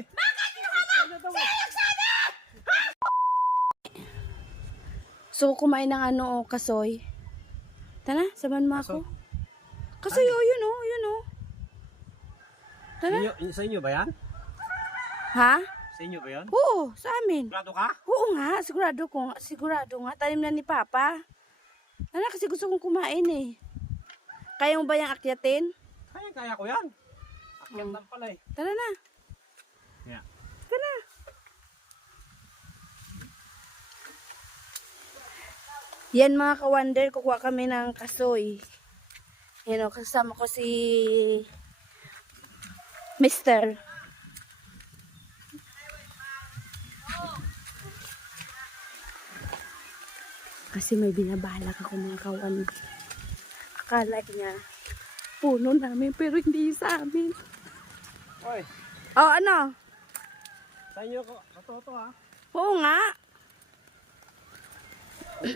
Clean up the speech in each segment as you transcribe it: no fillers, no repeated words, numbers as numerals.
eh. Bakit kinuha mo? Ano daw? Sino nagsabi? So, kumain ng ano, kasoy. Tara, saman mo ako. Kasoy, Ano? oh, yun oh, yun oh. Tara. Sa inyo ba yan? Ha? Sa inyo ba yan? Oo, sa amin. Sigurado ka? Oo nga, sigurado nga. Tanim na ni Papa. Tara, kasi gusto kong kumain eh. Kaya mo ba yung akyatin? Kaya ko yan. Akyat lang pala eh. Tara na. Yeah. Tara. Yan mga ka-wonder, kukuha kami ng kasoy. Yan o, kasama ko si Mister. Kasi may binabalak ako mga ka-wonder. Akala niya, puno namin pero hindi sa amin. Oy, Oh, ano? sa inyo ko. Ito ha. Oo nga.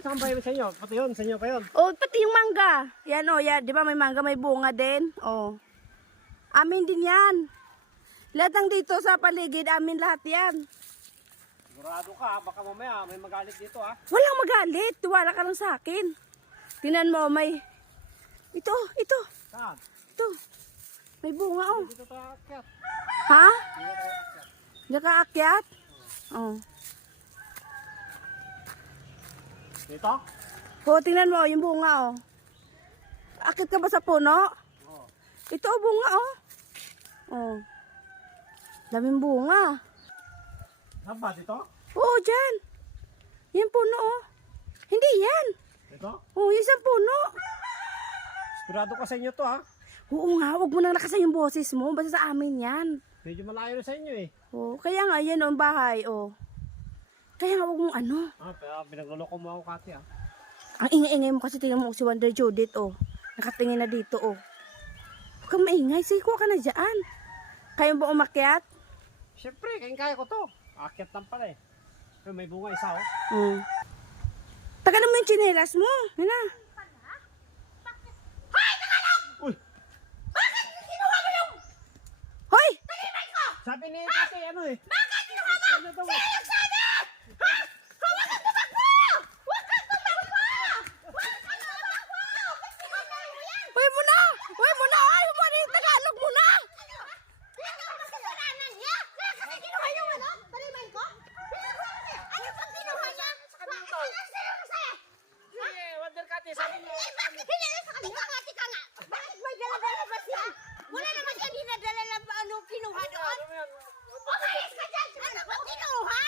Saan ba yun sa inyo? Pati yun, sa inyo pa yun. Oh, pati yung mangga. Yan oh, yan. Di ba may mangga, may bunga din? Oh. Amin din yan. Lahat ng dito sa paligid, amin lahat yan. Sigurado ka, baka mamaya may magalit dito ha. Walang magalit. Tiwala ka lang sa akin. Tinan mo, may... Ito. Saan? Ito. May bunga oh. Dito tayo akyat. Ha? Dito tayo akyat. Diyan ka akyat? Oh. Dito? Oh, tingnan mo, yung bunga oh. Akit ka ba sa puno? Oo. Ito oh, bunga oh. Oh. Daming bunga. Saan ba dito? Oo, dyan. Yan puno oh. Hindi yan. Dito? Oo, yan isang puno. Sigurado ka sa inyo to ha. Oo nga, huwag mo nang lakasan yung boses mo. Basta sa amin yan. Medyo malayo na sa inyo eh. Oo, kaya nga, yan oh, ang bahay oh. Kaya nga, huwag mong ano. Pinagluloko mo ako Kati ha. Ang ingay-ingay mo kasi tingnan mo si Wonder Judith oh. Nakatingin na dito oh. Huwag kang maingay, sige kuha ka na dyan. Kaya mo ba umakyat? Siyempre, kaya ko to. Akyat lang pala eh. Pero may bunga isa oh. Tagalan mo yung tsinelas mo. Yan na. Uy! Hoy! Sabi ni Kati ano eh. Bakit kinuha mo? Ano daw? Sino nagsabi? Ha? Huwag kang tumakbo! Huwag kang tumakbo! Huwag kang tumakbo! Sinundan mo yan! Hoy mo na! Hoy mo na! Ay, umari yung Tagalog mo na! Yan ang kasalanan niya! Kaya kasi kinuha yung ano? Paliman ko? Ano pang kinuha niya? Ano sa'yo? Wonder Kati, sabi niya. Bakit hindi sa kanila? Bakit ka nga? Bakit may dala-dala ba siya? Wala naman siya dinadala na ano kinuha doon? Umayos ka dyan! Ano bang kinuha?